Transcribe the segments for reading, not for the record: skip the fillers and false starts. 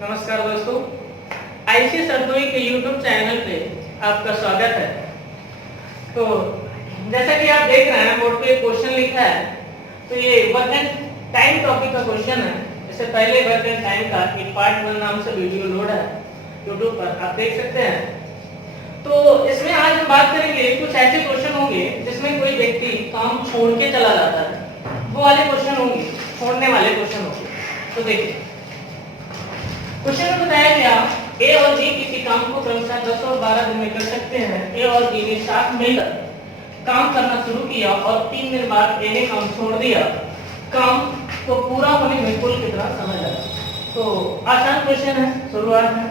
नमस्कार दोस्तों, आईसीएस अरदोई के यूट्यूब चैनल पे आपका स्वागत है। तो जैसा कि आप देख रहे हैं बोर्ड पे क्वेश्चन लिखा है, तो ये वर्क एंड टाइम टॉपिक का क्वेश्चन है। इससे पहले वर्क एंड टाइम का एक पार्ट 1 नाम से वीडियो लोड है यूट्यूब पर, आप देख सकते हैं। तो इसमें आज हम बात करेंगे कुछ ऐसे क्वेश्चन होंगे जिसमें कोई व्यक्ति काम छोड़ के चला जाता है, वो वाले क्वेश्चन होंगे, छोड़ने वाले क्वेश्चन होंगे। तो देखिए क्वेश्चन में बताया गया ए और बी किसी काम को क्रमशः 10 और 12 दिन में कर सकते हैं। ए और बी ने साथ मिलकर काम करना शुरू किया और 3 दिन बाद ए ने काम छोड़ दिया। काम को पूरा होने में कुल कितना समय लगा? तो आसान क्वेश्चन है, शुरुआत है।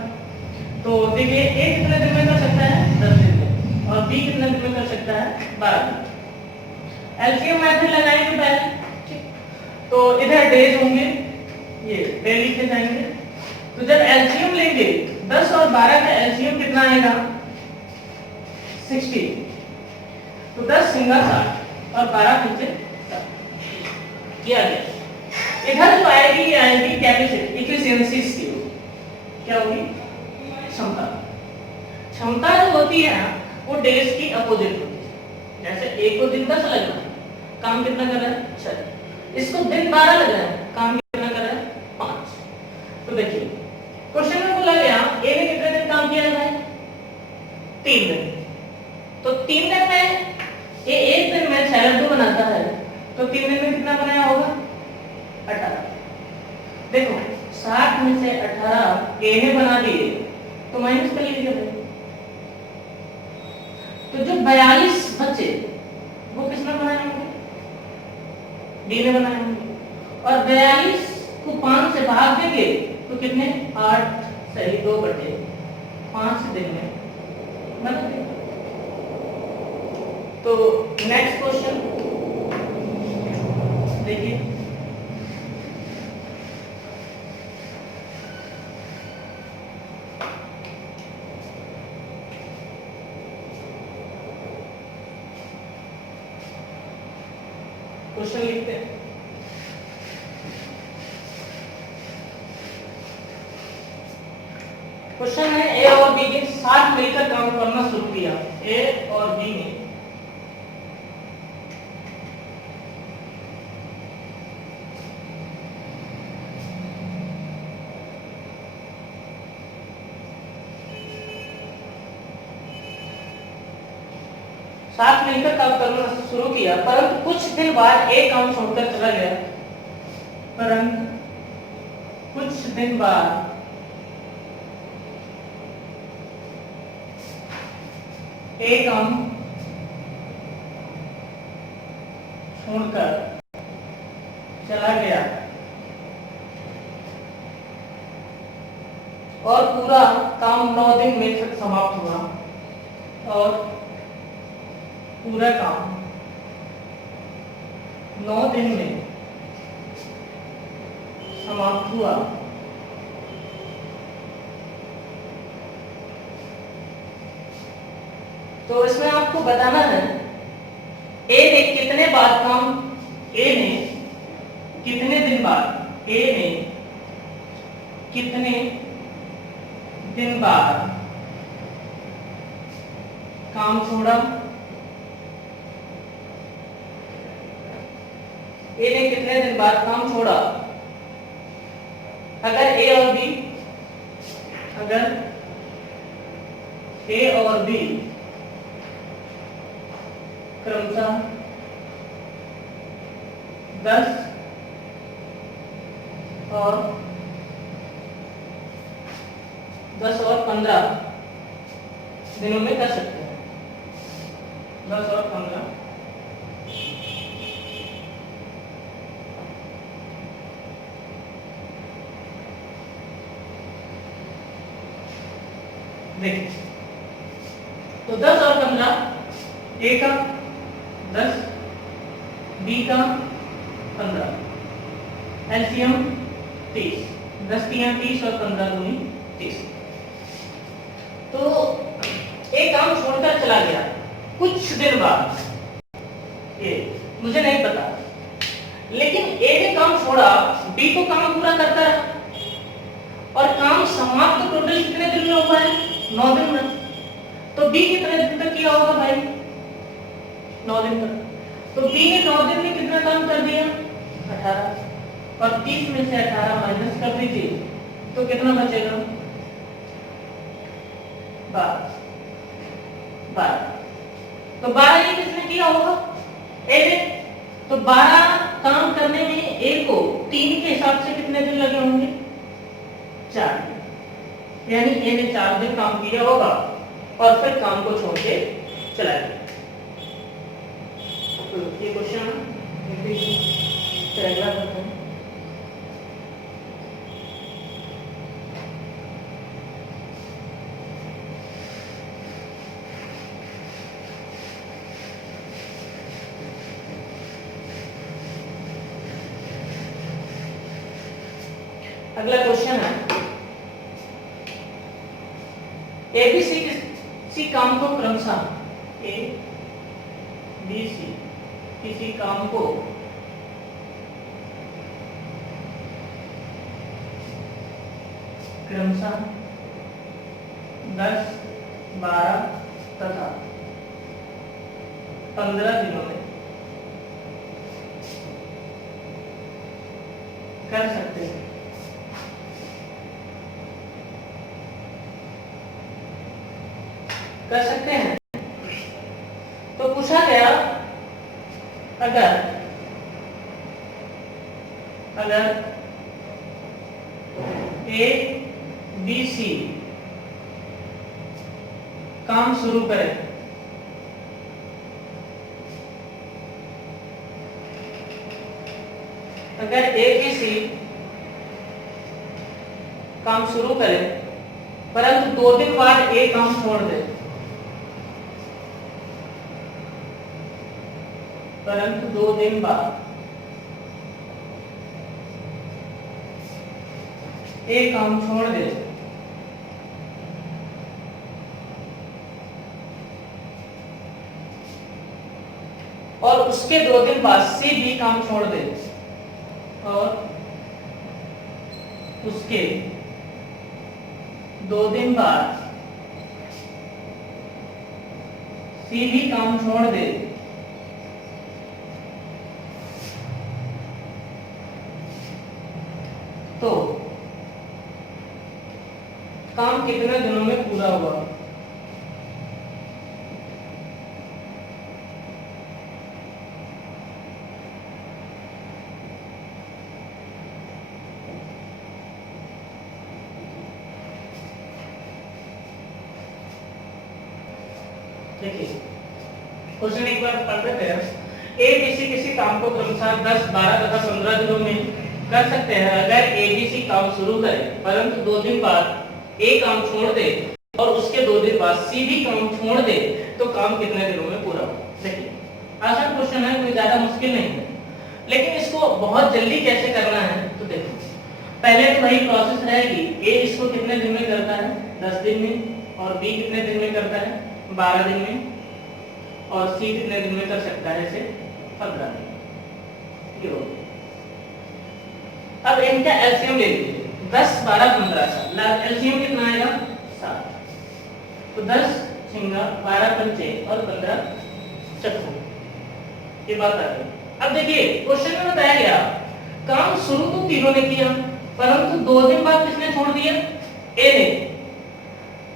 तो देखिए ए कितने दिन में कर सकता है? 10 दिन में। और बी कितने दिन में कर सकता है? 12 दिन। एलसीएम मेथड लगाएंगे पहले। तो इधर डेज होंगे, ये डे लिखे जाएंगे। तो जब एलसीएम लेंगे 10 और 12 का एलसीएम कितना आएगा? 60। तो 10 सिंगा 60 और 12 नीचे किया गया। इधर जो आएगी ये आएगी कैपेसिटी, इफिशिएंसी स्किल। क्या होगी? क्षमता। क्षमता जो होती है वो डेज की अपोजिट होती है। जैसे एक को दिन 10 लग रहा है, काम कितना कर रहा है? 6। इसको दिन 12 लग रहा है, काम कितना कर रहा है? 5। तो देखिए क्वेश्चन में बोला गया ए ने कितने दिन काम किया है? 3 दिन। तो 3 दिन में ये एक दिन में 6 लड्डू बनाता है, तो 3 दिन में कितना बनाया होगा? 18। देखो 60 में से 18 ए ने बना दिए, तो माइनस कर लीजिए। तो जो 42 बचे वो किसने बनाए होंगे? डी ने बनाए होंगे। और 42 को 5 से भाग देंगे तो कितने? 8 सही 2 बटे 5 दिन में बना देंगे। तो नेक्स्ट क्वेश्चन देखिए, क्वेश्चन लिखते हैं। क्वेश्चन है ए और बी ने साथ मिलकर काम करना शुरू किया। ए और बी ने साथ मिलकर काम करना शुरू किया, परंतु कुछ दिन बाद ए काम छोड़कर चला गया। परंतु कुछ दिन बाद ए काम छोड़कर चला गया और पूरा काम 9 दिन में समाप्त हुआ। और पूरा काम 9 दिन में समाप्त हुआ। तो इसमें आपको बताना है ए ने कितने बाद काम, ए ने कितने दिन बाद, ए ने कितने दिन बाद काम छोड़ा। ए ने कितने दिन बाद काम छोड़ा? अगर ए और बी, अगर ए और बी क्रमशः 10 और 15 दिनों में कर सकते हैं। 10 और 15 देखिए, तो 10 और 15, ए का 10, बी का 15, एलसीएम 30, 10 3 30 और 15 दूनी 30। तो ए काम छोड़कर चला गया कुछ दिन बाद, ये मुझे नहीं पता, लेकिन ए ने काम छोड़ा, बी तो काम पूरा करता रहा और काम टोटल कितने दिन में हुआ है? 9 दिन में। तो बी कितने दिन तक किया होगा भाई? 9 दिन तक। तो बी ने 9 दिन में कितना काम कर दिया? 18। और 30 में से 18 माइनस कर दीजिए तो कितना बचेगा? 12। तो 12 ये किसने किया होगा? ए ने। तो 12 काम करने में ए को 3 के हिसाब से कितने दिन लगे होंगे? 4। यानी ए ने 4 दिन काम किया होगा और फिर काम को छोड़ के चला गया। तो ये क्वेश्चन अगला करते हैं। अगला क्वेश्चन है एबीसी किसी काम को क्रमशः ए बी सी किसी काम को क्रमशः 10, 12 तथा 15 दिनों में कर सकते हैं। कर सकते हैं। तो पूछा गया अगर ए बी सी काम शुरू करे अगर ए बी सी काम शुरू करे परंतु 2 दिन बाद ए काम छोड़ दे, परंतु 2 दिन बाद एक काम छोड़ दे और उसके 2 दिन बाद सी भी काम छोड़ दे और उसके 2 दिन बाद सी भी काम छोड़ दे तो काम कितने दिनों में पूरा हुआ? देखिए क्वेश्चन एक बार पढ़ लेते हैं। ए बी सी किसी काम को क्रमशः 10, 12 तथा 15 दिनों में कर सकते हैं अगर ए बी सी काम शुरू करे परंतु 2 दिन बाद ए काम छोड़ दे और उसके 2 दिन बाद सी भी काम छोड़ दे तो काम कितने दिनों में पूरा हो? देखिए आसान क्वेश्चन है, कोई ज्यादा मुश्किल नहीं है, लेकिन इसको बहुत जल्दी कैसे करना है तो देखो पहले तो वही प्रोसेस रहेगी। ए इसको कितने दिन में करता है? 10 दिन में। और बी कितने दिन में करता है? 12 दिन में। और सी कितने दिन में कर सकता है? इसे 15 दिन। ये हो गया। अब इनका एलसीएम ले लीजिए 10, 12, 15 का एलसीएम कितना आएगा? 7। तो 10 छिंगा 12 पंचे और 15 चक्कू, ये बात आ गई। अब देखिए क्वेश्चन में बताया गया काम शुरू तो तीनों ने किया परंतु 2 दिन बाद किसने छोड़ दिया? ए ने।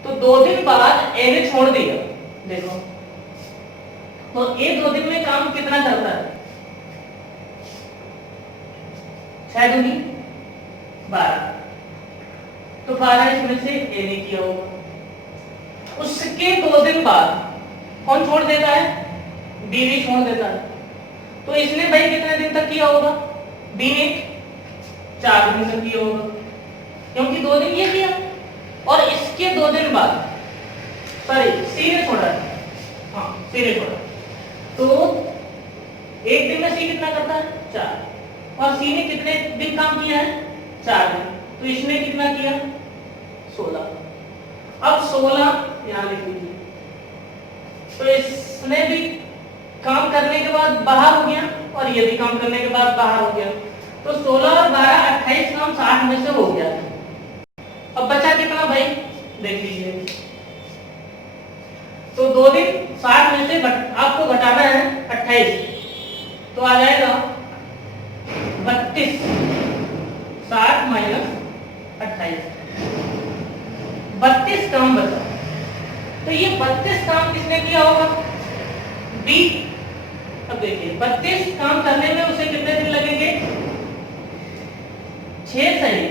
तो 2 दिन बाद ए ने छोड़ दिया। देखो तो ए 2 दिन में काम कितना करता है? 6 दूनी 12। तो 12 इसमें से ए ने किया होगा। उसके 2 दिन बाद कौन छोड़ देता है? बी भी छोड़ देता है। तो इसने भाई कितने दिन तक किया होगा? बी ने 4 दिन तक किया होगा क्योंकि 2 दिन ये किया और इसके 2 दिन बाद सॉरी सी ने छोड़ा। हाँ सी ने छोड़ा। तो एक दिन में सी कितना करता है? 4। और सी ने कितने दिन काम किया है? 4 दिन। तो इसने कितना किया? 16। अब 16 यहां लिख लीजिए। तो इसने भी काम करने के बाद बाहर हो गया और ये भी काम करने के बाद बाहर हो गया। तो 16 और 12 28 काम 60 में से हो गया। अब बचा कितना भाई? भाई, देख लीजिए। तो 2 दिन 60 में से आपको घटाना है 28, तो आ जाएगा 32। 60 माइनस 28, 32 काम बचा। तो ये 32 काम किसने किया होगा? बी। अब देखिए 32 काम करने में उसे कितने दिन लगेंगे? 6 सही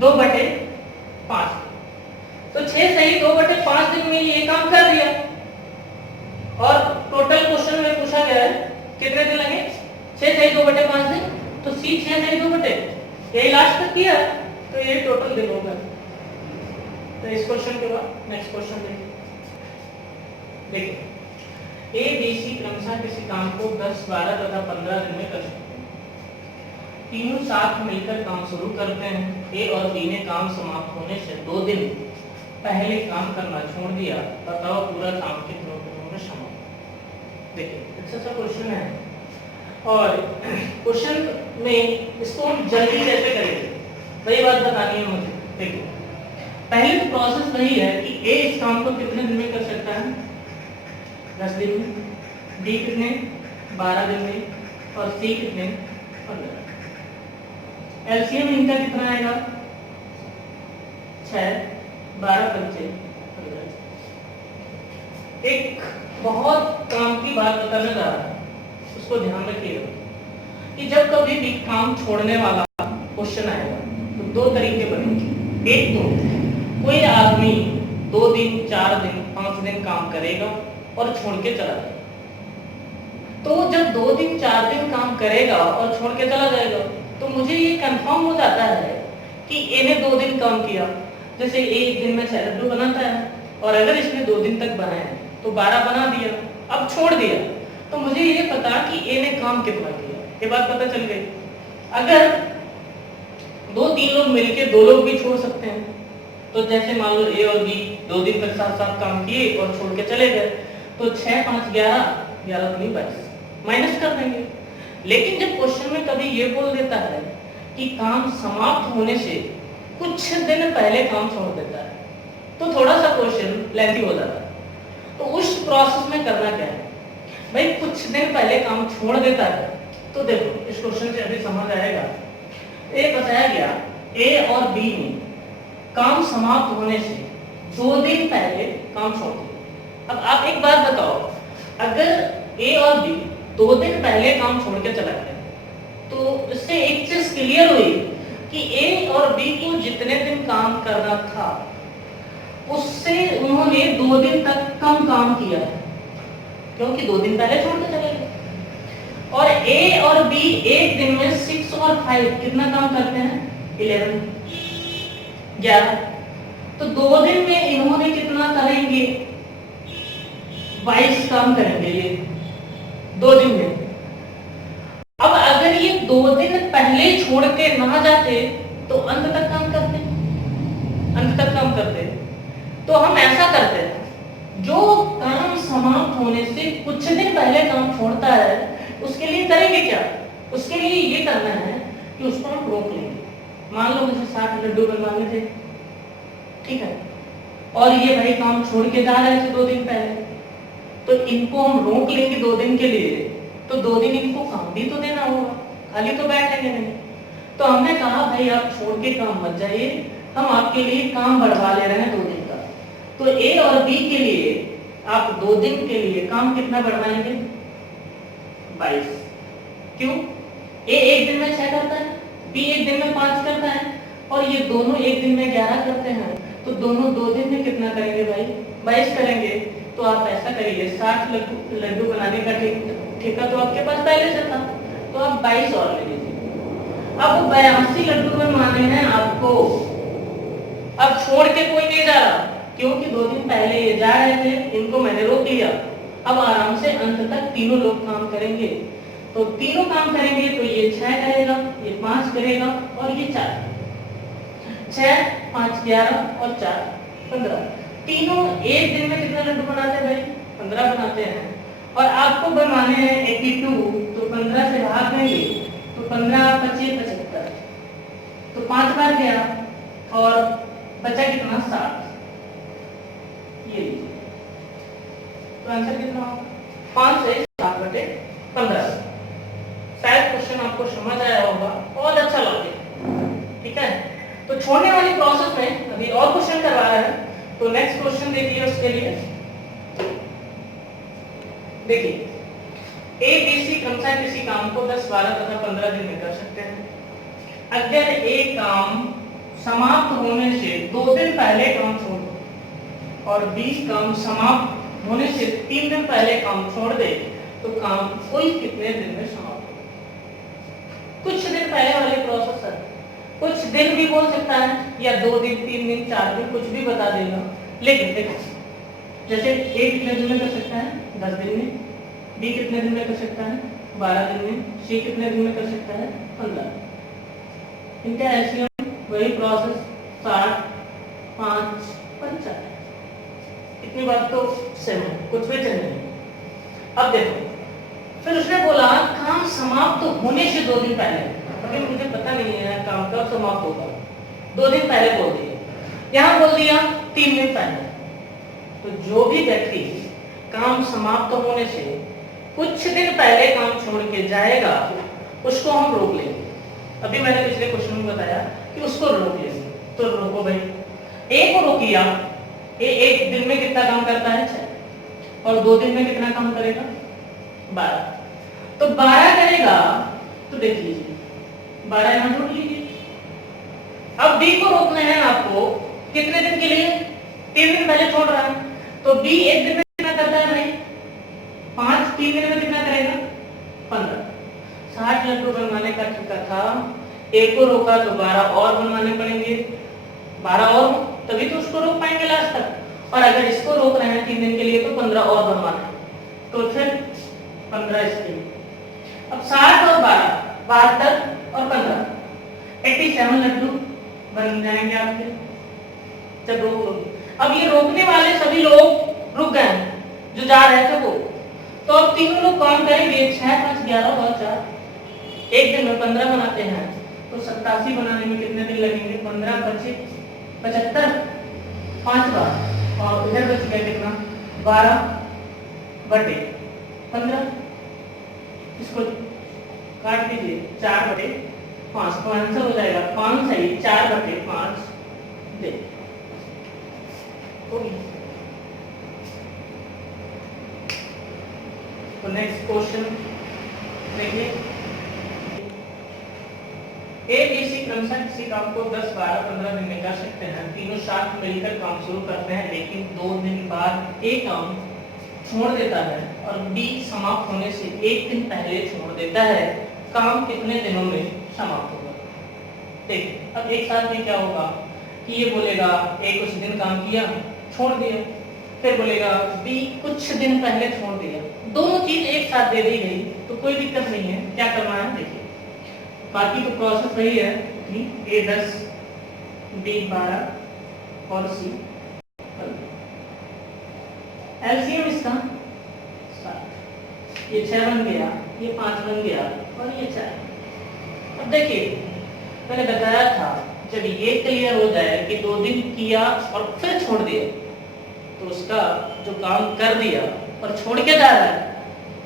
2/5। तो 6 सही 2/5 दिन में ये काम कर दिया। और टोटल क्वेश्चन में पूछा गया है कितने दिन लगे? 6 सही 2/5 दिन। तो सी 6 सही 2/, यही लास्ट तक किया, तो ये टोटल दिन होगा। तो इस क्वेश्चन के बाद नेक्स्ट क्वेश्चन देखिए, ए बी सी क्रमशः किसी काम को 10, 12 तथा 15 दिन में कर सकते हैं। तीनों साथ मिलकर काम शुरू करते हैं। ए और बी ने काम समाप्त होने से 2 दिन पहले काम करना छोड़ दिया। बताओ पूरा काम कितने दिनों में समाप्त? देखिए अच्छा सा क्वेश्चन है, और क्वेश्चन में इसको हम जल्दी कैसे करेंगे वही बात बतानी है मुझे। देखिए पहले तो प्रोसेस वही है कि ए इस काम को कितने दिन में कर सकता है? 10 दिन में। बी कितने? 12 दिन में। और सी कितने? 15। एलसीएम इनका कितना आएगा? 6, 12 बच्चे 15। एक बहुत काम की बात बताने जा रहा है, उसको ध्यान रखिएगा कि जब कभी भी काम छोड़ने वाला क्वेश्चन आएगा तो 2 तरीके बनेंगे। एक तो कोई आदमी 2 दिन 4 दिन 5 दिन काम करेगा और छोड़ के चला जाएगा। तो जब 2 दिन 4 दिन काम करेगा और छोड़ के चला जाएगा, तो मुझे ये कंफर्म हो जाता है कि ए ने 2 दिन काम किया। जैसे ए 1 दिन में 6 लड्डू बनाता है, और अगर इसने 2 दिन तक बनाए तो 12 बना दिया, अब छोड़ दिया, तो मुझे ये पता कि ए ने काम कितना किया, ये बात पता चल गई। अगर 2-3 लोग मिलके 2 लोग भी छोड़ सकते हैं, तो जैसे मान लो ए और बी 2 दिन तक साथ साथ काम किए और छोड़ के चले गए, तो 6, 5, 11, 11 दूनी 22 माइनस कर देंगे। लेकिन जब क्वेश्चन में कभी ये बोल देता है कि काम समाप्त होने से कुछ दिन पहले काम छोड़ देता है, तो थोड़ा सा क्वेश्चन लेंथी हो जाता है। तो उस प्रोसेस में करना क्या है भाई, कुछ दिन पहले काम छोड़ देता है। तो देखो इस क्वेश्चन से अभी समझ आएगा। ये बताया गया ए और बी ने काम समाप्त होने से 2 दिन पहले काम छोड़ दिया। अब आप एक बात बताओ, अगर ए और बी 2 दिन पहले काम छोड़ के चला गया, तो इससे एक चीज क्लियर हुई कि ए और बी को जितने दिन काम करना था उससे उन्होंने 2 दिन तक कम काम किया, क्योंकि 2 दिन पहले छोड़ के चले गए। और ए और बी एक दिन में 6 और 5 कितना काम करते हैं? 11। तो 2 दिन में इन्होंने कितना करेंगे? 22 काम करेंगे ये 2 दिन में। अब अगर ये 2 दिन पहले छोड़ के ना जाते तो अंत तक काम करते, अंत तक काम करते। तो हम ऐसा करते हैं, जो काम समाप्त होने से कुछ दिन पहले काम छोड़ता है उसके लिए करेंगे क्या? उसके लिए ये करना है कि उसको हम रोक लेंगे। मान लो मुझे 60 लड्डू बनवाने थे, ठीक है, और ये भाई काम छोड़ के जा रहे थे 2 दिन पहले, तो इनको हम रोक लेंगे 2 दिन के लिए। तो 2 दिन इनको काम भी तो देना होगा, खाली तो बैठेंगे नहीं। तो हमने कहा भाई आप छोड़ के काम मत जाइए, हम आपके लिए काम बढ़वा ले रहे हैं 2 दिन का। तो ए और बी के लिए आप 2 दिन के लिए काम कितना बढ़वाएंगे? 22। क्यों? ए 1 दिन में 6 करता है, बी 1 दिन में 5 करता है, और ये दोनों 1 दिन में 11 करते हैं। तो दोनों 2 दिन में कितना करेंगे भाई? 22 करेंगे। तो आप ऐसा करिए, 60 लड्डू बनाने का ठेका तो आपके पास पहले से था, तो आप 22 और ले लीजिए। अब 82 लड्डू बनवाने हैं आपको। अब छोड़ के कोई नहीं जा रहा, क्योंकि 2 दिन पहले ये जा रहे थे, इनको मैंने रोक लिया। अब आराम से अंत तक तीनों लोग काम करेंगे। तो तीनों काम करेंगे, तो ये 6 करेगा, ये 5 करेगा, और ये 4। 6, 5, 11 और 4 15। तीनों एक दिन में कितना लड्डू बनाते हैं भाई? 15 बनाते हैं। और आपको बनवाने हैं 82, तो 15 से भाग देंगे, तो 15, 25, 75, तो 5 बार गया, और बचा कितना 60, ये लीजिए। तो आंसर कितना होगा 5 से 7/15। शायद क्वेश्चन आपको समझ आया होगा, बहुत अच्छा लॉजिक, ठीक है। तो छोड़ने वाली प्रोसेस में अभी और क्वेश्चन करवा रहा है, तो नेक्स्ट क्वेश्चन देखिए। उसके लिए देखिए ए बी सी क्रमशः किसी काम को 10, 12 तथा 15 दिन में कर सकते हैं। अगर ए काम समाप्त होने से 2 दिन पहले काम छोड़ दे और बी काम समाप्त होने से 3 दिन पहले काम छोड़ दे, तो काम कुल कितने दिन में समाप्त हो? कुछ दिन पहले वाली प्रोसेस है, कुछ दिन भी बोल सकता है या 2 दिन, 3 दिन, 4 दिन, कुछ भी बता देगा। लेकिन देखो जैसे ए कितने दिन में कर सकता है 10 दिन में, बी कितने दिन में कर सकता है 12 दिन में, सी कितने दिन में कर सकता है 15। इनका एलसीएम वही प्रोसेस 60, 5, 50। इतनी बात तो सेम है, कुछ भी चेंज नहीं। अब देखो फिर उसने बोला काम समाप्त होने से 2 दिन पहले, अभी मुझे पता नहीं है काम कब समाप्त होगा, 2 दिन पहले बोल दिया, यहां बोल दिया 3 दिन पहले। तो जो भी व्यक्ति काम समाप्त होने से कुछ दिन पहले काम छोड़ के जाएगा उसको हम रोक लेंगे। अभी मैंने पिछले क्वेश्चन में बताया कि उसको रोक लेंगे, तो रोको भाई। ए को रोक लिया, ए 1 दिन में कितना काम करता है 6, और 2 दिन में कितना काम करेगा 12। तो 12 करेगा, तो देख लीजिए 12 यहां जोड़ लीजिए। अब बी को रोकना है आपको कितने दिन के लिए, 3 दिन पहले छोड़ रहा है, तो बी 1 दिन में कितना करता है भाई 5, 3 दिन में कितना करेगा 15। 60 लड्डू बनवाने का ठेका था, ए को रोका तो 12 और बनवाने पड़ेंगे, 12 और तभी तो उसको रोक पाएंगे लास्ट तक। और अगर इसको रोक रहे हैं 3 दिन के लिए तो 15 और बनवाना है, तो फिर 15 इसके लिए। अब 60 और 12, 72 और 15, 87 लड्डू बन जाएंगे आपके जब रोक लोगे। अब ये रोकने वाले सभी लोग रुक गए जो जा रहे थे वो, तो अब तीनों लोग काम करेंगे 6, 5, 11 और 4, एक दिन में 15 बनाते हैं, तो 87 बनाने में कितने दिन लगेंगे 15, 25, 75, 5 बार, और इधर बच गया कितना 12/15। इसको काट दीजिए 4/5, तो आंसर हो जाएगा 5 सही 4/5 दे। तो नेक्स्ट क्वेश्चन देखिए, ए बी सी क्रमशः किसी काम को 10, 12, 15 दिन में कर सकते हैं। तीनों साथ मिलकर काम शुरू करते हैं, लेकिन 2 दिन बाद ए काम छोड़ देता है और बी समाप्त होने से 1 दिन पहले छोड़ देता है। काम कितने दिनों में समाप्त होगा? देखिए अब एक साथ में क्या होगा कि ये बोलेगा ए कुछ दिन काम किया छोड़ दिया, फिर बोलेगा बी कुछ दिन पहले छोड़ दिया, दोनों चीज एक साथ दे दी गई तो कोई दिक्कत नहीं है। क्या करना है देखिए, बाकी तो प्रोसेस वही है कि ए 10, बी 12 और सी 15। एलसीएम इसका 7, ये 6 बन गया, ये 5 बन गया और ये 4। अब देखिए मैंने बताया था जब ये क्लियर हो जाए कि 2 दिन किया और फिर छोड़ दिया, तो उसका जो काम कर दिया और छोड़ के जा रहा है,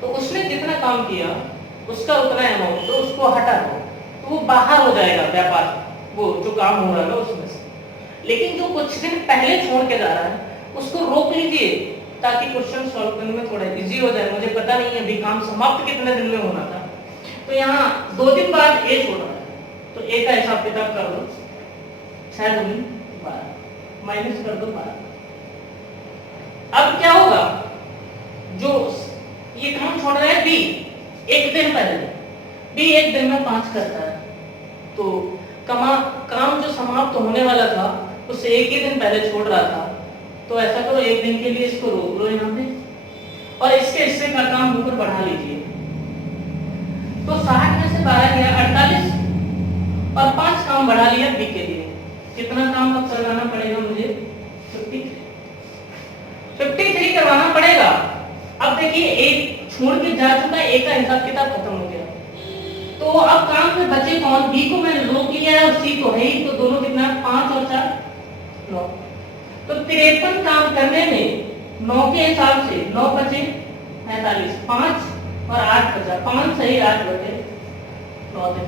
तो उसने जितना काम किया उसका उतना अमाउंट तो उसको हटा दो, तो वो बाहर हो जाएगा व्यापार, वो जो काम हो रहा है उसमें से। लेकिन जो कुछ दिन पहले छोड़ के जा रहा है उसको रोक लीजिए ताकि क्वेश्चन सॉल्व करने में थोड़ा इजी हो जाए। मुझे पता नहीं है अभी काम समाप्त कितने दिन में होना था, तो यहाँ 2 दिन बाद ए छोड़ रहा है, तो ए का हिसाब किताब कर दो, 6 दूनी 12 माइनस कर दो 12। अब क्या होगा, जो ये काम छोड़ रहा है बी 1 दिन पहले, बी 1 दिन में 5 करता है, तो काम जो समाप्त होने वाला था उससे 1 ही दिन पहले छोड़ रहा था। तो ऐसा करो 1 दिन के लिए इसको रोक लो यहाँ पे और इसके हिस्से का काम ऊपर बढ़ा लीजिए। तो 60 में से 12 गया 48 और 5 काम बढ़ा लिया बी के लिए। कितना काम अब करवाना पड़ेगा मुझे 53 करवाना पड़ेगा। अब देखिए एक छोड़ के जा चुका है, एक का हिसाब किताब खत्म हो गया, तो अब काम में बचे कौन, बी को मैंने रोक लिया है और सी को है ही, तो दोनों कितना 5 और 4 9। तो 53 काम करने में 9 के हिसाब से 9 बचे 45, 5 और 8 बचा, 5 सही 8 बचे 9 दिन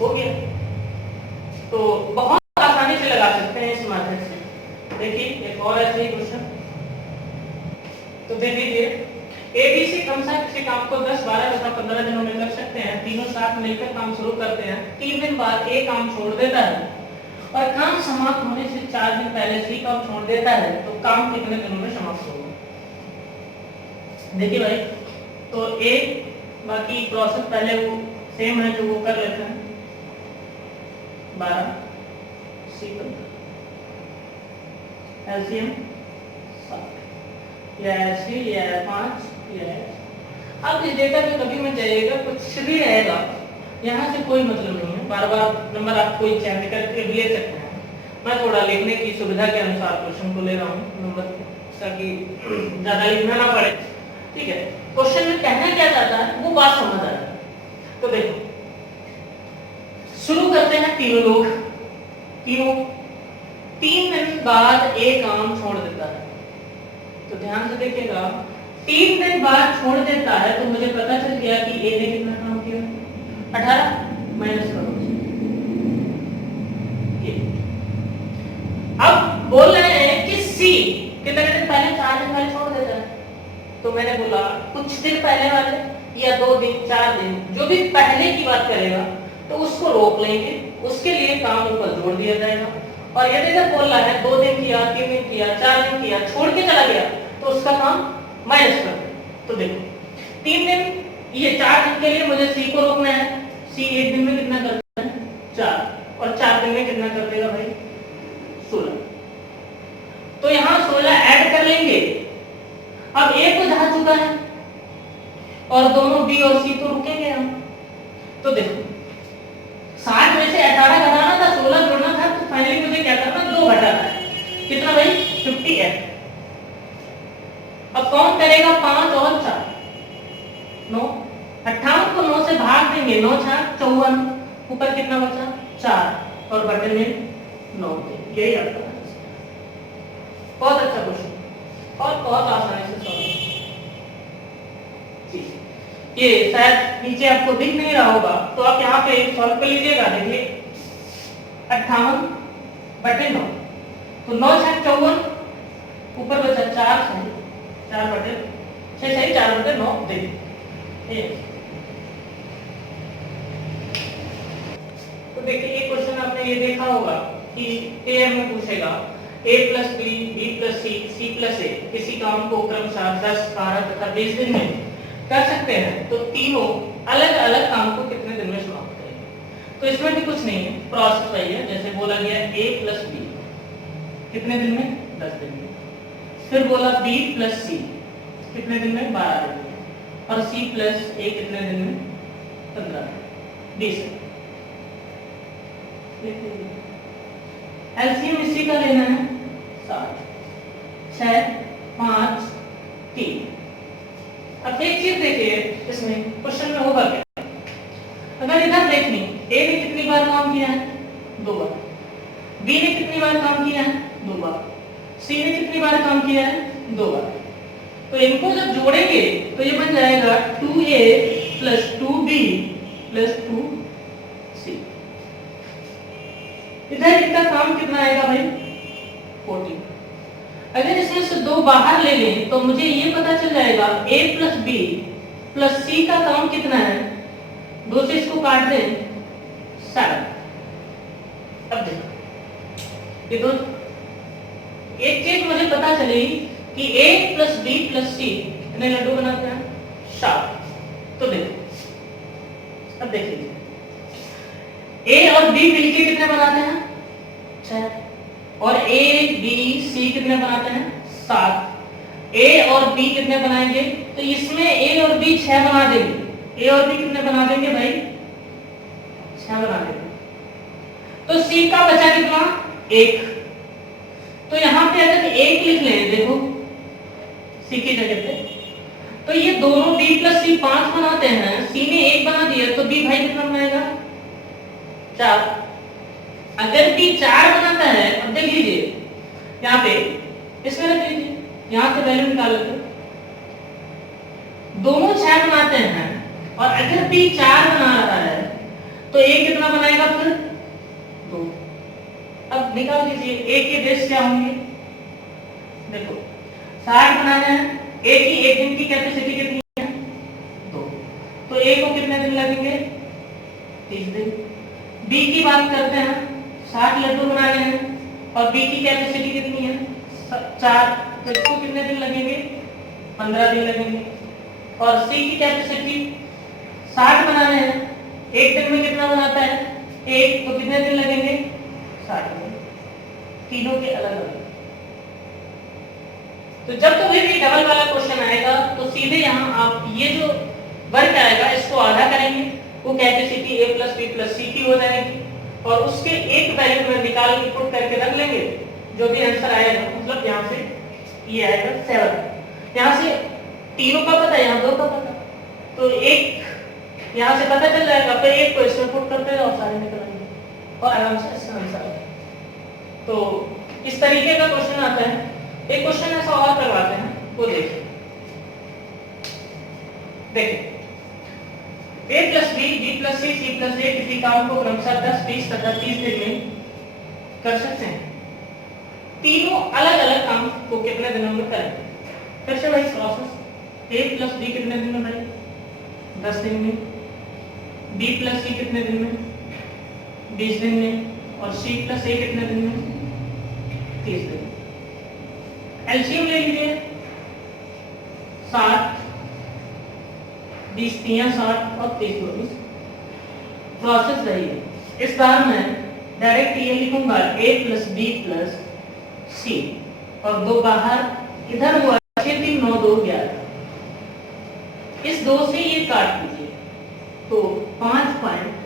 हो गया। तो बहुत आसानी से लगा सकते हैं इस मेथड से। देखिए एक और ऐसे ही क्वेश्चन, तो देख लीजिए एबीसी क्रमशः किसी काम को 10, 12 तथा 15 दिनों में कर सकते हैं। तीनों साथ मिलकर काम शुरू करते हैं। 3 दिन बाद ए काम छोड़ देता है और काम समाप्त होने से 4 दिन पहले सी काम छोड़ देता है, तो काम कितने दिनों में समाप्त होगा? देखिए भाई, तो ए बाकी प्रोसेस पहले वो सेम है जो वो कर लेते हैं, 12 सी 15 एलसीएम 7 या ऐसे या 5 या अब इस डेटा में कभी मत जाइएगा, कुछ भी रहेगा यहाँ से कोई मतलब नहीं है। बार बार नंबर आप कोई चेंज करके ले सकते हैं। मैं थोड़ा लिखने की सुविधा के अनुसार क्वेश्चन को ले रहा हूँ नंबर, ताकि ज्यादा लिखना ना पड़े। ठीक है, क्वेश्चन में कहना क्या चाहता है वो बात समझ आ जाए। तो देखो शुरू करते हैं तीनों लोग, तीनों 3 दिन बाद एक काम छोड़ देता है। तो ध्यान से देखिएगा, 3 दिन बाद छोड़ देता है तो मुझे पता चल गया कि ए ने कितना काम किया, 18 माइनस करो। अब बोल रहे हैं कि सी कितने दिन पहले, 4 दिन पहले छोड़ देता है। तो मैंने बोला कुछ दिन पहले वाले या 2 दिन 4 दिन जो भी पहले की बात करेगा तो उसको रोक लेंगे, उसके लिए काम ऊपर जोड़ दिया जाएगा। और यदि जब बोल रहा है 2 दिन किया, 3 दिन किया, 4 दिन किया, छोड़ के चला गया तो उसका काम माइनस कर दो। तो देखो 3 दिन, ये 4 दिन के लिए मुझे सी को रोकना है। सी 1 दिन में कितना करता है 4, और 4 दिन में कितना कर देगा भाई 16। तो यहाँ 16 ऐड कर लेंगे। अब ए को जा चुका है और दोनों बी और सी तो रुकेंगे हम। तो देखो 60 में से 18 घटाना था, 16 जोड़ना था, तो फाइनली मुझे क्या करना, 2 घटाना है। कितना भाई 58। अब कौन करेगा 5 और 4 9, 58 को 9 से भाग देंगे, 9 4 54, ऊपर कितना बचा 4 और बटे में 9। यही आपका बहुत अच्छा क्वेश्चन और बहुत आसानी से सॉल्व। ये शायद नीचे आपको दिख नहीं रहा होगा, तो आप यहाँ पे सॉल्व कर लीजिएगा। देखिए 58 बटे 9, तो 9 6 54, ऊपर बचा 4 सही, 4 बटे 6 सही, 4 बटे 9 देखिए। तो देखिए ये क्वेश्चन आपने ये देखा होगा कि ए हमें पूछेगा a plus B, B plus C, C plus A किसी काम को क्रमशः 10, 12 तथा 20 दिन में कर सकते हैं, तो तीनों अलग अलग काम को कितने दिन में समाप्त करेंगे। तो इसमें भी कुछ नहीं है, प्रोसेस वही है जैसे बोला गया a प्लस बी कितने दिन में 10 दिन में, फिर बोला b प्लस सी कितने दिन में 12 दिन में, और c प्लस ए कितने दिन में 15 20 दिन। एलसीएम इसी का लेना है 7 6 5 3। अब एक चीज देखिए इसमें क्वेश्चन में होगा क्या, अगर इधर देखनी ए ने कितनी बार काम किया है 2 बार, बी ने कितनी बार काम किया है 2 बार, सी ने कितनी बार काम किया है 2 बार। तो इनको जब जोड़ेंगे तो ये बन जाएगा 2a plus 2b plus 2c। इधर इनका काम कितना आएगा भाई 14। अगर इसमें से 2 बाहर ले लें तो मुझे ये पता चल जाएगा a प्लस बी प्लस सी का काम कितना है, 2 से इसको काट दें 7। अब देखो ये दो, एक चीज मुझे पता चली कि a प्लस बी प्लस सी कितने लड्डू बनाते हैं 7। तो देखो अब देख लीजिए a और b मिलके कितने बनाते हैं 6, और a b c कितने बनाते हैं 7। a और b कितने बनाएंगे, तो इसमें a और b 6 बना देंगे, a और b कितने बना देंगे भाई 6 बना देंगे। तो c का बचा कितना 1। तो यहाँ पे अगर 1 लिख लें देखो c की जगह पे, तो ये दोनों b प्लस c 5 बनाते हैं, c ने 1 बना दिया तो b भाई कितना बनाएगा 4। अगर b 4 बनाता है, अब देख लीजिए वैल्यू निकाल लेते हैं। दोनों 6 बनाते हैं और अगर बी 4 बना रहा है तो ए कितना बनाएगा फिर 2। अब निकाल लीजिए ए के देश क्या होंगे। देखो 60 बनाने हैं, ए की एक दिन की कैपेसिटी कितनी है 2, तो ए को कितने दिन लगेंगे 30 दिन। बी की बात करते हैं, 60 लड्डू बनाने हैं और बी की कैपेसिटी कितनी है 4, तो इसको कितने दिन लगेंगे 15 दिन लगेंगे। और सी की कैपेसिटी 60 बनाने हैं, एक दिन में कितना बनाता है 1, तो कितने दिन लगेंगे 60 दिन। तीनों के अलग अलग। तो जब कभी भी डबल वाला क्वेश्चन आएगा तो सीधे यहाँ आप ये जो वर्क आएगा इसको आधा करेंगे, वो capacity a plus B plus C की हो जाएगी और उसके एक वैल्यू में निकाल के पुट करके रख लेंगे, जो भी आंसर आएगा मतलब यहाँ से ये आएगा 7। यहाँ से तीनों का पता है, यहाँ 2 का पता, तो एक यहाँ से पता चल जाएगा, फिर एक को इसमें पुट करते हैं और सारे निकल आएंगे और आराम से इसका आंसर आएगा। तो इस तरीके का क्वेश्चन आता है। एक क्वेश्चन ऐसा और करवाते हैं, वो देखिए। देखिए a plus B B plus C C plus A किसी काम को क्रमशः 10, 20 तथा 30 दिन में कर सकते हैं। तीनों अलग अलग काम को कितने दिनों में करें। फिर से वही प्रोसेस, a प्लस बी कितने दिन में बने 10 दिन में, b प्लस सी कितने दिन में 20 दिन में और c प्लस ए कितने दिन में 30 दिन। एलसीएम ले लीजिए 60, 20 3 60 और 30 24। प्रोसेस रही है। इस बार मैं डायरेक्ट ये लिखूंगा a प्लस बी प्लस सी और 2 बाहर इधर हुआ 6 3 9 2 11। इस 2 से ये काट दीजिए तो 5.5।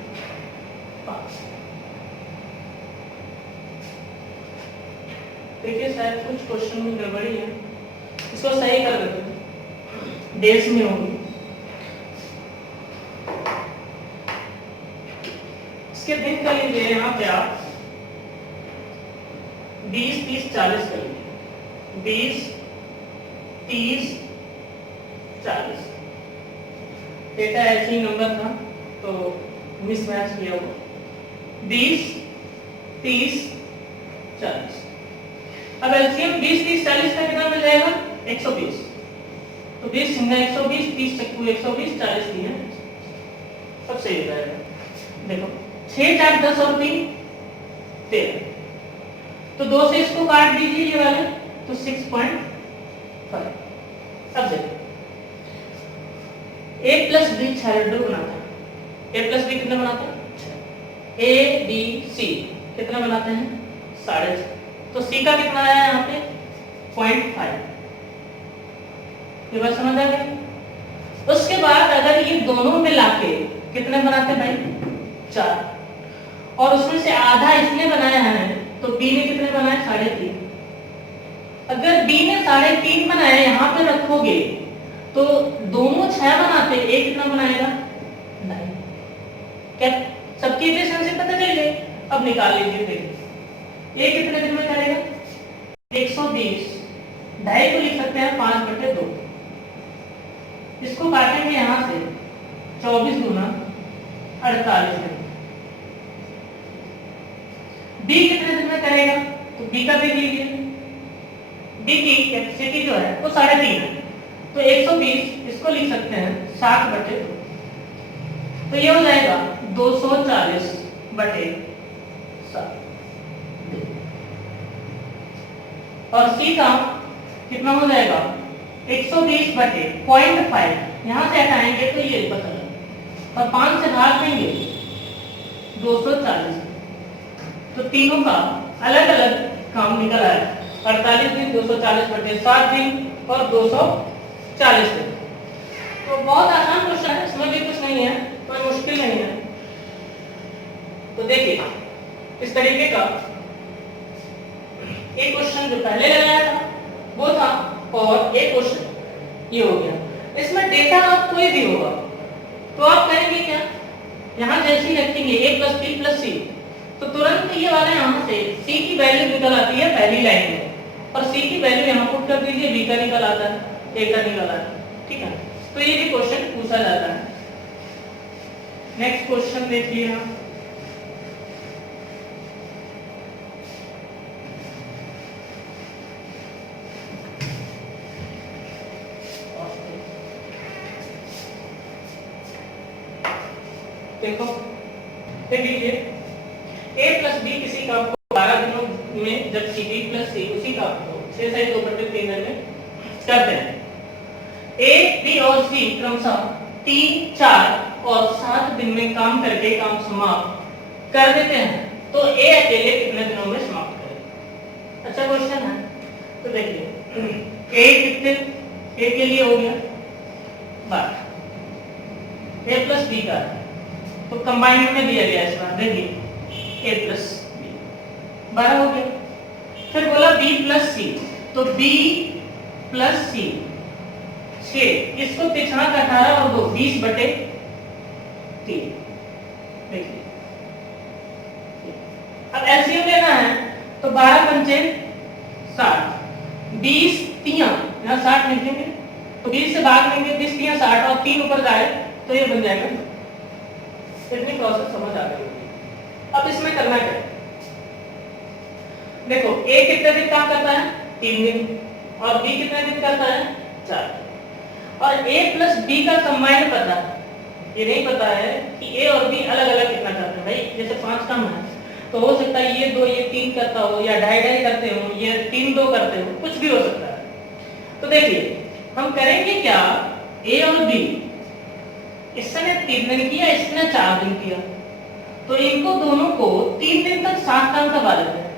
देखिए शायद कुछ क्वेश्चन में गड़बड़ी है, इसको सही कर देते हैं। डेज में होगी, इसके दिन कर लीजिए यहाँ पे आप 20 30 40 कर लीजिए। 20 30 40 डेटा ऐसे ही नंबर था तो मिसमैच किया हुआ। 20 30 40। अब एलसीएम 20 30 40 का कितना मिल जाएगा 120। तो 20 सिंगा 120, 30 चक्कू 120, 40 दिया, सब सही हो जाएगा। देखो 6 4 10 और 3 13, तो 2 से इसको काट दीजिए ये वाले तो 6.5। अब देखो a प्लस बी 6 लड्डू बनाता है। a प्लस बी कितना बनाता है a b c कितना बनाते हैं 6.5, तो c का कितना आया यहाँ पे 0.5। ये बात समझ आ गई। उसके बाद अगर ये दोनों मिला के कितने बनाते हैं भाई 4, और उसमें से आधा इसने बनाया है तो b ने कितने बनाए 3.5। अगर b ने 3.5 बनाया यहाँ पे रखोगे तो दोनों 6 बनाते, एक कितना बनाएगा 9। क्या सबकी इक्वेशन से पता चल गई। अब निकाल लीजिए, देखिए ये कितने दिन में करेगा 120। 2.5 को लिख सकते हैं 5/2। इसको काटेंगे यहाँ से 24 गुना 48 दिन। बी कितने दिन में करेगा तो बी का देख लीजिए। बी की कैपेसिटी जो है वो 3.5 है, तो 120 इसको लिख सकते हैं 60/2, तो ये हो जाएगा 240/7। और सी का कितना हो जाएगा 120/0.5। यहाँ से हटाएंगे तो ये पता लगा और 5 से भाग देंगे 240। तो तीनों का अलग अलग काम निकल आया 48 दिन 240/7 दिन और 240 दिन। तो बहुत आसान क्वेश्चन है, इसमें भी कुछ नहीं है, कोई मुश्किल नहीं है। तो देखिए इस तरीके का एक क्वेश्चन जो पहले लगाया था वो था और एक क्वेश्चन ये हो गया। इसमें डेटा आप कोई भी होगा तो आप करेंगे क्या, यहाँ जैसे ही रखेंगे a प्लस बी प्लस सी तो तुरंत ये वाला यहाँ से c की वैल्यू निकल आती है पहली लाइन में। और सी की वैल्यू यहाँ पुट कर दीजिए, बी का निकल आता है, ए का निकल आता है, ठीक है। तो ये भी क्वेश्चन पूछा जाता है। नेक्स्ट क्वेश्चन देखिए आप, देखो देख लीजिए, a प्लस बी किसी काम को 12 दिनों में जब सी बी प्लस सी उसी काम को 6 से 2/3 दिन में करते हैं। a b और c क्रमशः 3, 4 और 7 दिन में काम करके काम समाप्त कर देते हैं, तो a अकेले कितने दिनों में समाप्त करेगा? अच्छा क्वेश्चन है। तो देखिए a कितने, a के लिए हो गया 12, a प्लस b का है, तो कंबाइंड में दिया गया इस बार, देखिए a प्लस बी 12 हो गया। फिर बोला b प्लस सी, तो b प्लस सी 6, इसको पिछड़ा का 18 और 2 20/3, देखिए। अब एलसीएम लेना है तो 12 पंचे 60, 20 तियां यहाँ 60 लिखेंगे, तो 20 से भाग लेंगे, 20 तियां 60 और 3 ऊपर जाए तो ये बन जाएगा। इतनी प्रोसेस समझ आ गई होगी। अब इसमें करना क्या है, देखो a कितने दिन काम करता है? 3 दिन, और b कितने दिन करता है? 4। और a प्लस b का कंबाइंड पता है, ये नहीं पता है कि a और b अलग अलग कितना करते हैं। भाई जैसे 5 काम है तो हो सकता है ये 2 ये 3 करता हो, या ढाई करते हो, ये 3 2 करते हो, कुछ भी हो सकता है। तो देखिए हम करेंगे क्या, a और b इसने 3 दिन किया, इसने 4 दिन किया, तो इनको दोनों को 3 दिन तक 7 काम करवा देते हैं,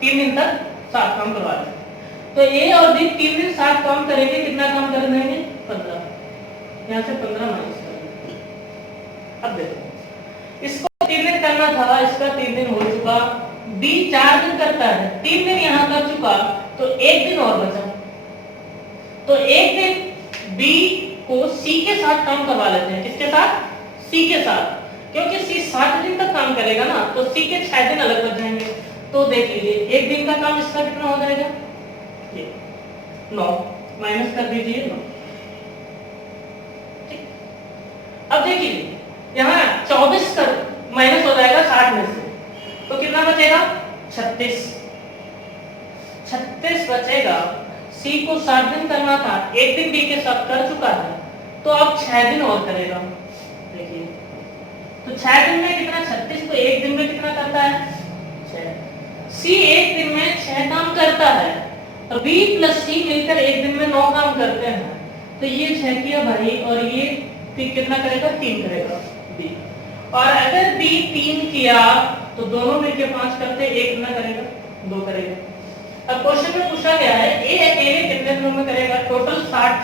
3 दिन तक 7 काम करवा देते हैं। तो a और b 3 दिन 7 काम करेंगे, कितना काम कर देंगे? 15, यहाँ से 15 माइनस कर देंगे। अब देखो इसको 3 दिन करना था, इसका 3 दिन हो चुका, b 4 दिन करता है, 3 दिन यहाँ कर चुका, तो 1 दिन और बचा, तो 1 दिन b को C के साथ काम करवा लेते हैं। किसके साथ? C के साथ, क्योंकि C 60 दिन तक काम करेगा ना, तो C के 6 दिन अलग बच जाएंगे। तो देख लीजिए 1 दिन का काम इसका कितना हो जाएगा? ये 9 माइनस कर दीजिए 9, ठीक। अब देखिए यहाँ 24 कर माइनस हो जाएगा 60 में से, तो कितना बचेगा? 36 बचेगा। C को 7 दिन करना था, 1 दिन B के साथ कर चुका है, तो अब 6 दिन और करेगा। देखिए तो 6 दिन में कितना? 36, तो 1 दिन में कितना करता है? 6। C 1 दिन में 6 काम करता है, और B प्लस C मिलकर 1 दिन में 9 काम करते हैं, तो ये 6 किया भाई, और ये कितना करेगा? 3 करेगा B। और अगर B 3 किया तो दोनों मिलकर 5 करते, 1 कितना करेगा? 2 करेगा। अब क्वेश्चन में पूछा गया है a अकेले कितने दिनों में करेगा? टोटल 60,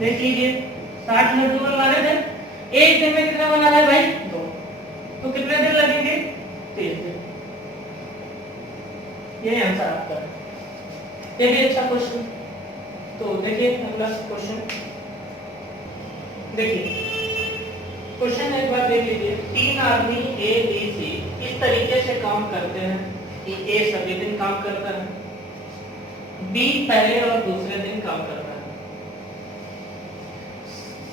देख लीजिए 60 लड्डू बनवाने थे, एक दिन में कितना बना है भाई? 2, तो कितने दिन लगेंगे? 30 दिन। ये आंसर आपका है। ये भी अच्छा क्वेश्चन। तो देखिए अगला क्वेश्चन, देखिए क्वेश्चन एक बार देख लीजिए। 3 आदमी A B C इस तरीके से काम करते हैं कि A सभी दिन काम करता है, B पहले और दूसरे दिन काम करता है,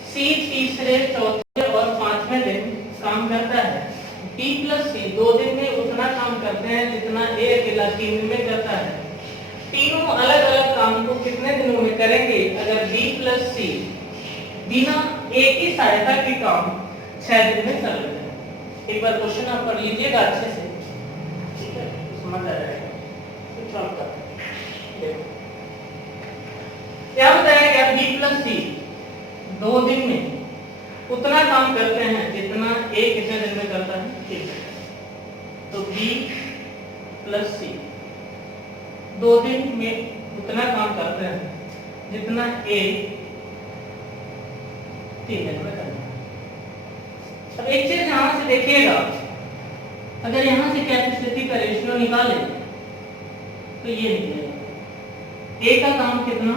C तीसरे, चौथे और 5वें दिन काम करता है, B प्लस C 2 दिन में उतना काम करते हैं जितना A अकेला 3 दिन में करता है। तीनों अलग अलग काम को कितने दिनों में करेंगे अगर B प्लस C बिना एक ही सहायता के काम 6 दिन में कर लेते हैं? एक बार क्वेश्चन आप पढ़ लीजिएगा अच्छे से, ठीक है, समझ आ जाएगा। देखो क्या बताया गया? B प्लस C 2 दिन में उतना काम करते हैं जितना A कितने दिन में करता है? 3। तो B प्लस C 2 दिन में उतना काम करते हैं जितना A 3 दिन में करता है। अब एक चीज यहां से देखिएगा, अगर यहां से कैपेसिटी का रेशियो निकालें तो ये निकलेगा A का काम कितना?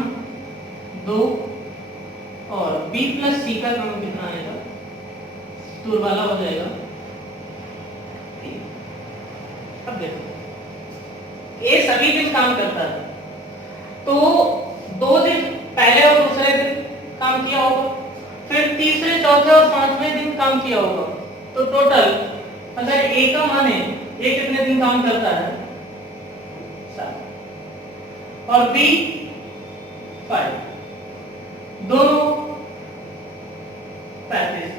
2, और B प्लस C का काम कितना आएगा? दूर वाला हो जाएगा 3। अब देखो ए सभी दिन काम करता है, तो 2 दिन पहले और दूसरे दिन काम किया होगा, फिर तीसरे, चौथे और पांचवें दिन काम किया होगा, तो टोटल अगर ए का मान है, ए कितने दिन काम करता है 7 और बी 5, दोनों 35।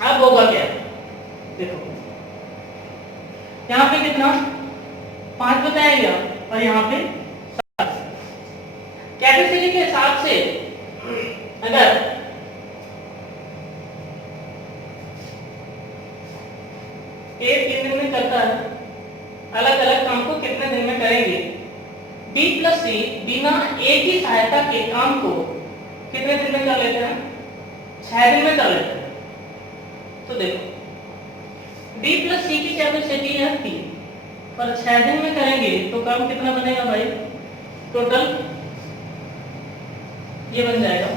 अब होगा क्या, देखो यहाँ पे कितना 5 बताया गया और यहाँ पे 7। कैपेसिटी के हिसाब से अगर ए 3 दिन में करता है, अलग अलग काम को कितने दिन में करेंगे, बी प्लस सी बिना ए की सहायता के काम को कितने दिन में कर लेते हैं, 6 दिन में कर लेते हैं। तो देखो बी प्लस सी की कैपेसिटी है 3 और 6 दिन में करेंगे तो काम कितना बनेगा भाई, टोटल ये बन जाएगा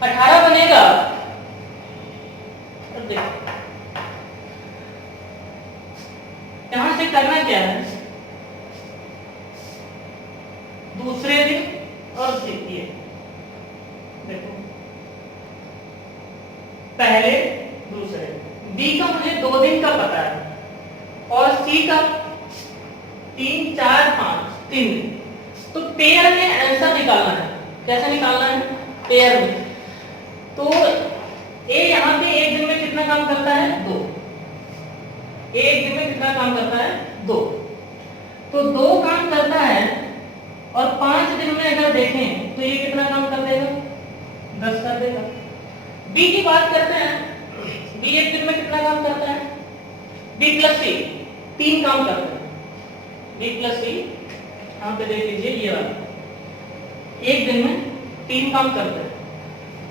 18 बनेगा। अब देखो यहां से करना क्या है, दूसरे दिन और देखिए, देखो पहले दूसरे, बी का मुझे 2 दिन का पता है और सी का 3, 4, 5 3 दिन, तो पेयर में आंसर निकालना है। कैसे निकालना है, पेयर में। तो ए यहाँ पे 1 दिन में कितना काम करता है 2, ए 1 दिन में कितना काम करता है 2, तो 2 काम करता है और 5 दिन में अगर देखें तो ये कितना काम कर देगा 10 कर देगा। बी की बात करते हैं, बी 1 दिन में कितना काम करता है, बी प्लस सी 3 काम करता है, बी प्लस सी यहाँ पे देख लीजिए ये वाला 1 दिन में 3 काम करता है,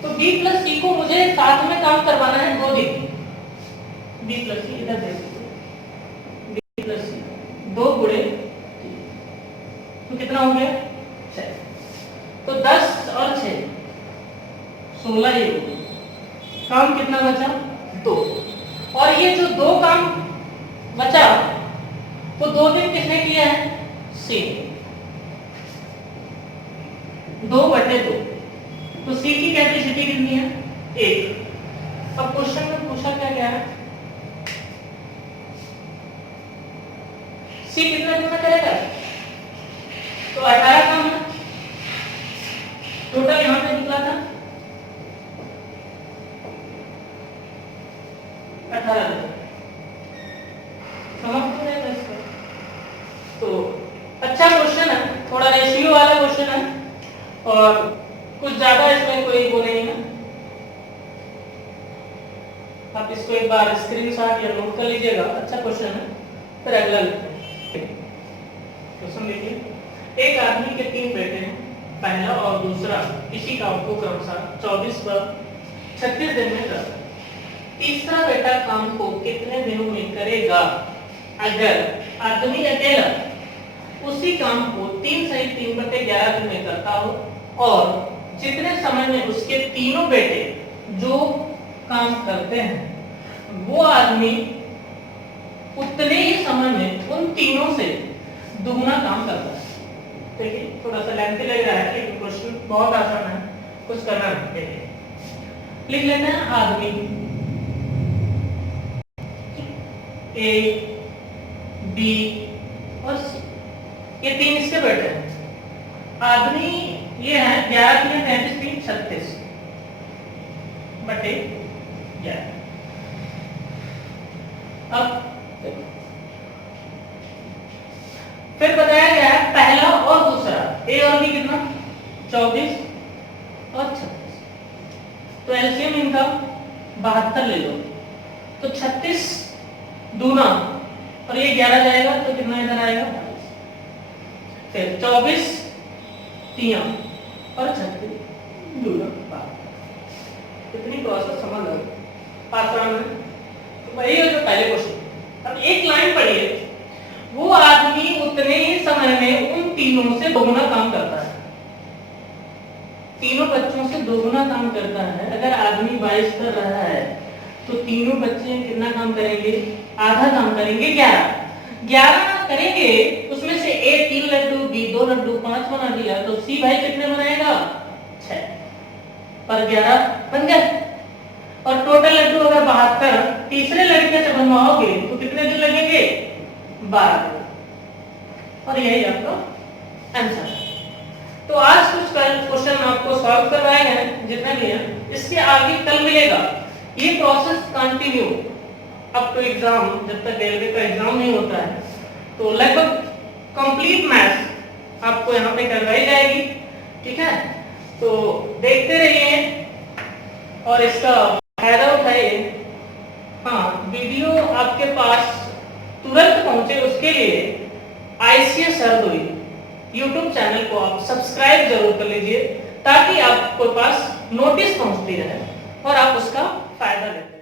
तो बी प्लस सी को मुझे साथ में काम करवाना है 2 दिन। बी प्लस सी इधर देख लीजिए, बी प्लस सी 2 गुणे 3 तो कितना हो गया 6, तो 10 और 6 16 ये हो गया, काम कितना बचा 2, और ये जो 2 काम बचा वो 2 दिन किसने किया है सी, 2/2, तो सी की कैपेसिटी कितनी है 1। अब क्वेश्चन में पूछा क्या है, सी कितना दिन में करेगा, तो 18 काम है, टोटल यहाँ पे निकला था 18 दिन, समझ तो रहे हैं इसको। तो अच्छा क्वेश्चन है, थोड़ा रेशियो वाला क्वेश्चन है और कुछ ज्यादा इसमें कोई वो नहीं है। आप इसको एक बार स्क्रीनशॉट या नोट कर लीजिएगा, अच्छा क्वेश्चन है। फिर अगला क्वेश्चन देखिए, एक आदमी के 3 बेटे हैं, पहला और दूसरा इसी काम को क्रमशः 24 व 36 दिन में करता है। तीसरा बेटा काम को कितने दिनों में करेगा अगर आदमी अकेला उसी काम को 3 सहित 3/11 दिन में करता हो और जितने समय में उसके तीनों बेटे जो काम करते हैं वो आदमी उतने ही समय में उन तीनों से दुगना काम करता है। देखिए थोड़ा सा लेंथी लग रहा है लेकिन क्वेश्चन बहुत आसान है, कुछ करना नहीं है। लिख लेते हैं आदमी ए बी और सी, ये 3 इसके बेटे हैं। आदमी ये है 11 3 33 3 36 बटे 11। अब देखो फिर बताया गया है पहला और दूसरा, ए और बी कितना 24 और 36, तो एलसीएम इनका 72 ले लो, तो 36 दूना और ये 11 जाएगा तो कितना इधर आएगा, फिर 24 3 और 36 दूना। कितनी प्रोसेस समझ लो आसान है। तो वही है जो पहले क्वेश्चन। अब एक लाइन पढ़िए, वो आदमी उतने ही समय में उन तीनों से दोगुना काम करता है, तीनों बच्चों से दोगुना काम करता है। अगर आदमी 22 कर रहा है तो तीनों बच्चे कितना काम करेंगे, आधा काम करेंगे, 11 करेंगे, उसमें से ए 3 लड्डू, बी 2 लड्डू, 5 बना दिया, तो सी भाई कितने बनाएगा, 6 पर 11 बन गए। और टोटल लड्डू अगर 72 तीसरे लड़के से बनवाओगे तो कितने दिन लगेंगे, 12 दिन। और यही आपका आंसर है। तो आज कुछ क्वेश्चन आपको सॉल्व करवाए हैं जितने भी हैं, इसके आगे कल मिलेगा। ये process continue up to exam, जब तक रेलवे का एग्जाम नहीं होता है, तो लगभग कंप्लीट मैथ्स आपको यहाँ पे करवाई जाएगी, ठीक है। तो देखते रहिए और इसका फायदा उठाइए। हाँ, वीडियो आपके पास तुरंत पहुंचे उसके लिए ICS हरदोई YouTube चैनल को आप सब्सक्राइब जरूर कर लीजिए, ताकि आपके पास नोटिस पहुंचती रहे और आप उसका फायदा लेते हैं।